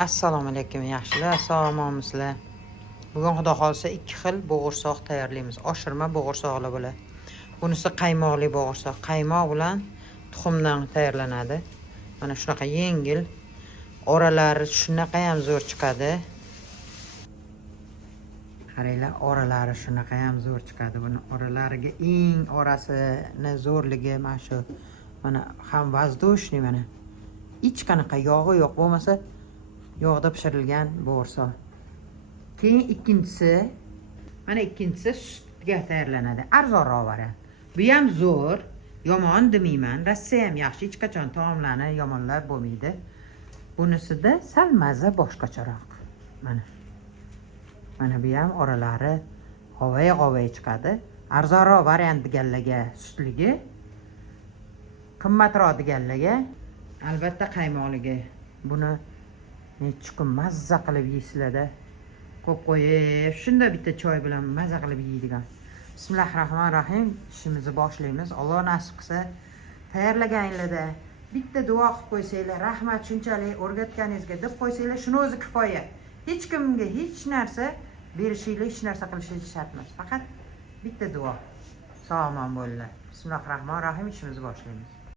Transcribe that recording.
Assalomu alaykum yaxshilar, sog'monmisizlar? Bugun xudo xolisa 2 xil bo'g'irsoq tayyorlaymiz. Oshirma bo'g'irsoqlar bo'ladi. Bunisi qaymoqli bo'g'irsoq. Qaymoq bilan tuxumdan tayyorlanadi. Mana shunaqa yengil. Oralari shunaqa ham zo'r chiqadi. Qaranglar, oralari shunaqa ham zo'r chiqadi. Buni oralariga eng orasini zo'rligi mana shu. Mana ham vazdushniy mana. Hech qanaqa yog'i yo'q bo'lmasa yog'da pishirilgan bo'g'irsoq. Keyin ikkinchisi sutga tayyorlanadi. Arzonroq variant. Bu ham zo'r, yomon demayman. Rossiya ham yaxshi, hech qachon taomlarni yomonlab bo'lmaydi. Bunisida sal mazza boshqacharoq. Mana bu ham oralari g'ovay chiqadi. Arzonroq variant deganlarga sutligi, qimmatroq deganlarga albatta qaymoqligi. Buni necha kun mazza qilib yeysizlar-da. Qo'yib qo'yib, shunda bitta choy bilan mazza qilib yeydigan. Bismillahirrohmanirrohim. Ishimizni boshlaymiz. Alloh nasib qilsa, tayyorlaganingizda bitta duo qilib qo'ysanglar, rahmat shunchalik o'rgatganingizga deb qo'ysanglar, shuni o'zi kifoya. Hech kimga hech narsa berishinglar, hech narsa qilishingiz shart emas. Faqat bitta duo. Sog'mon bo'linglar. Bismillahirrohmanirrohim. Ishimizni boshlaymiz.